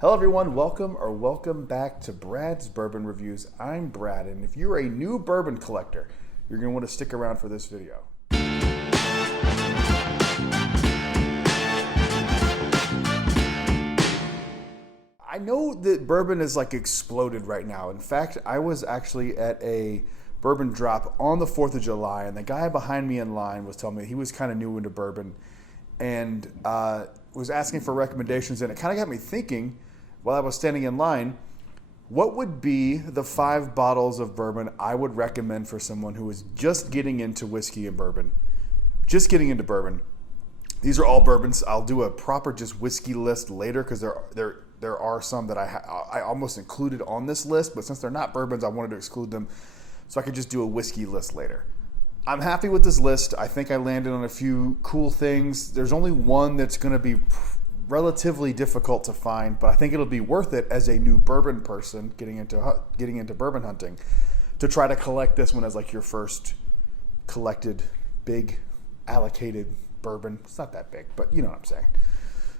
Hello everyone, welcome back to Brad's Bourbon Reviews. I'm Brad, and if you're a new bourbon collector, you're going to want to stick around for this video. I know that bourbon is like exploded right now. In fact, I was actually at a bourbon drop on the 4th of July, and the guy behind me in line was telling me he was kind of new into bourbon and was asking for recommendations, and it kind of got me thinking while I was standing in line, what would be the 5 bottles of bourbon I would recommend for someone who is just getting into whiskey and bourbon, just getting into bourbon. These are all bourbons. I'll do a proper just whiskey list later because there are some that I almost included on this list, but since they're not bourbons, I wanted to exclude them so I could just do a whiskey list later. I'm happy with this list. I think I landed on a few cool things. There's only one that's going to be relatively difficult to find, but I think it'll be worth it as a new bourbon person getting into bourbon hunting to try to collect this one as like your first collected big allocated bourbon. It's not that big, but you know what I'm saying.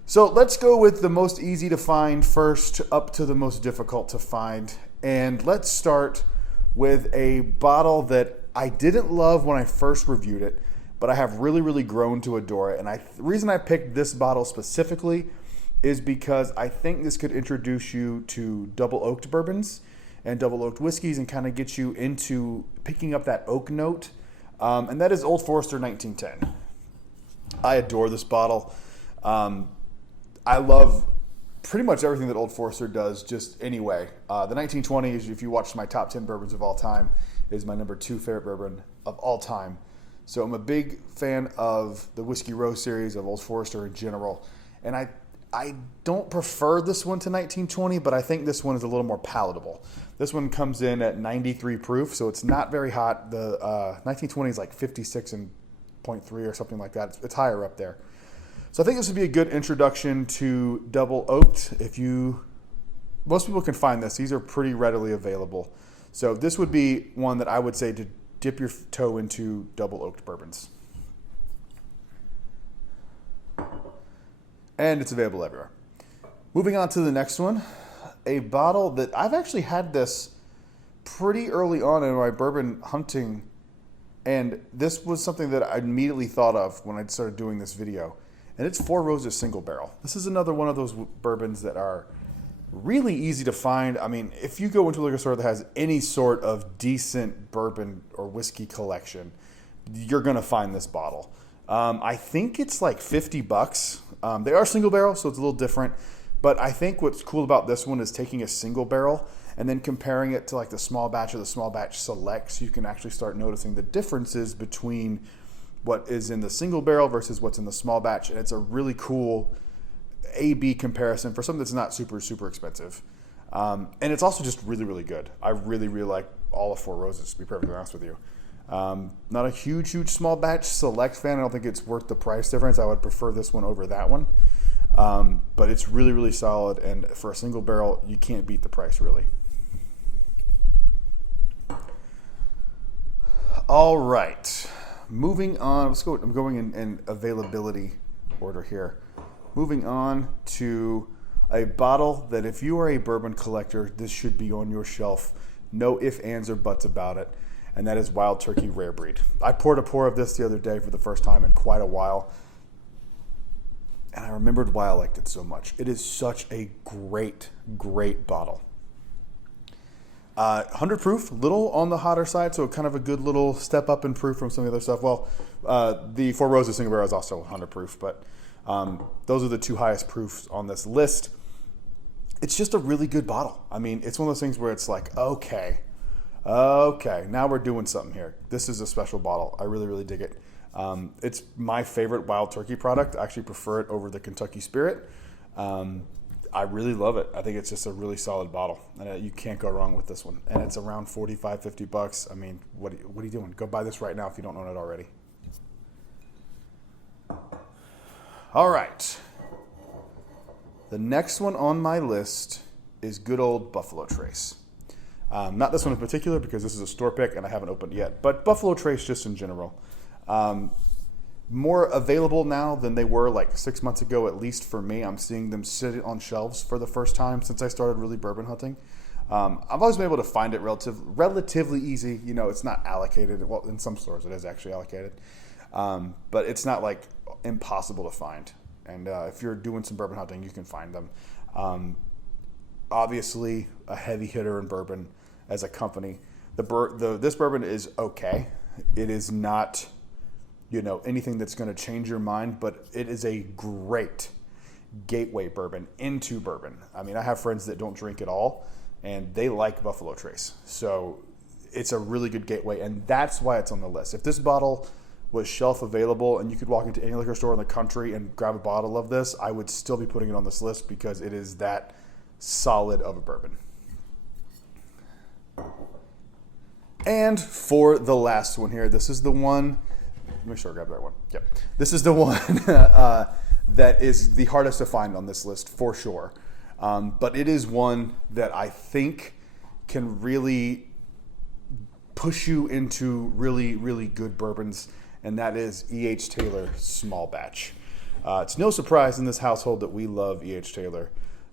So let's go with the most easy to find first up to the most difficult to find. And let's start with a bottle that I didn't love when I first reviewed it, but I have really grown to adore it. And the reason I picked this bottle specifically is because I think this could introduce you to double oaked bourbons and double oaked whiskeys and kind of get you into picking up that oak note. And that is Old Forester 1910. I adore this bottle. I love pretty much everything that Old Forester does just anyway. The 1920, if you watch my top 10 bourbons of all time, is my number 2 favorite bourbon of all time. So I'm a big fan of the Whiskey Row series of Old Forester in general. And I don't prefer this one to 1920, but I think this one is a little more palatable. This one comes in at 93 proof, so it's not very hot. The 1920 is like 56.3 or something like that. It's higher up there. So I think this would be a good introduction to double oaked. Most people can find this. These are pretty readily available. So this would be one that I would say to dip your toe into double oaked bourbons. And it's available everywhere. Moving on to the next one, a bottle that I've actually had this pretty early on in my bourbon hunting, and this was something that I immediately thought of when I started doing this video, and it's Four Roses Single Barrel. This is another one of those bourbons that are really easy to find. I mean, if you go into a liquor store that has any sort of decent bourbon or whiskey collection, you're going to find this bottle. I think it's like $50. They are single barrel, so it's a little different. But I think what's cool about this one is taking a single barrel and then comparing it to like the small batch or the small batch selects. You can actually start noticing the differences between what is in the single barrel versus what's in the small batch. And it's a really cool A/B comparison for something that's not super expensive. And it's also just really good. I really like all of Four Roses, to be perfectly honest with you. Not a huge small batch select fan. I don't think it's worth the price difference. I would prefer this one over that one. But it's really solid, and for a single barrel, you can't beat the price, really. All right, moving on. Let's go. I'm going in availability order here. Moving on to a bottle that if you are a bourbon collector, this should be on your shelf. No ifs, ands, or buts about it. And that is Wild Turkey Rare Breed. I poured a pour of this the other day for the first time in quite a while. And I remembered why I liked it so much. It is such a great bottle. 100 proof, little on the hotter side, so kind of a good little step up in proof from some of the other stuff. Well, the Four Roses Single Barrel is also 100 proof, but those are the 2 highest proofs on this list. It's just a really good bottle. I mean, it's one of those things where it's like, okay, now we're doing something here. This is a special bottle. I really dig it. It's my favorite Wild Turkey product. I actually prefer it over the Kentucky Spirit. I really love it. I think it's just a really solid bottle. You can't go wrong with this one. And it's around $45-50. I mean, what are you doing? Go buy this right now if you don't own it already. All right. The next one on my list is good old Buffalo Trace. Not this one in particular because this is a store pick and I haven't opened it yet, but Buffalo Trace just in general. more available now than they were like 6 months ago, at least for me. I'm seeing them sit on shelves for the first time since I started really bourbon hunting. I've always been able to find it relatively easy. You know, it's not allocated. Well, in some stores it is actually allocated. But it's not like impossible to find. And if you're doing some bourbon hunting, you can find them. Obviously, a heavy hitter in bourbon as a company. This bourbon is okay. It is not, you know, anything that's going to change your mind, but it is a great gateway bourbon into bourbon. I mean, I have friends that don't drink at all, and they like Buffalo Trace. So it's a really good gateway, and that's why it's on the list. If this bottle was shelf available and you could walk into any liquor store in the country and grab a bottle of this, I would still be putting it on this list because it is that solid of a bourbon. And for the last one here, this is the one, make sure I grab that one. Yep. This is the one that is the hardest to find on this list for sure. But it is one that I think can really push you into really, really good bourbons, and that is E.H. Taylor Small Batch. It's no surprise in this household that we love E.H. Taylor.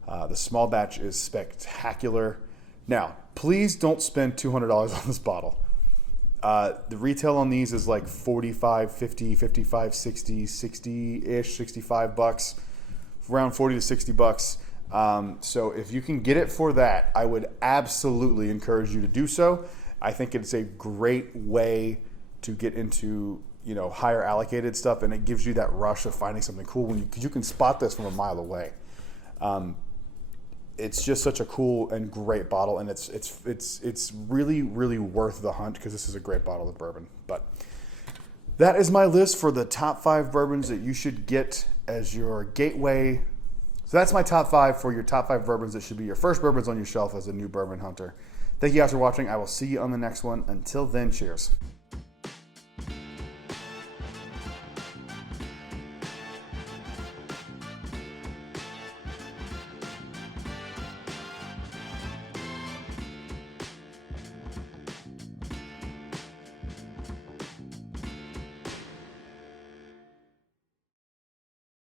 The small batch is spectacular. Now, please don't spend $200 on this bottle. The retail on these is like $45, $50, $55, $60, $60-ish, $65, around $40 to $60. So if you can get it for that, I would absolutely encourage you to do so. I think it's a great way to get into, you know, higher allocated stuff, and it gives you that rush of finding something cool because you can spot this from a mile away. It's just such a cool and great bottle, and it's really, really worth the hunt because this is a great bottle of bourbon. But that is my list for the top 5 bourbons that you should get as your gateway. So that's my top 5 for your top 5 bourbons that should be your first bourbons on your shelf as a new bourbon hunter. Thank you guys for watching. I will see you on the next one. Until then, cheers.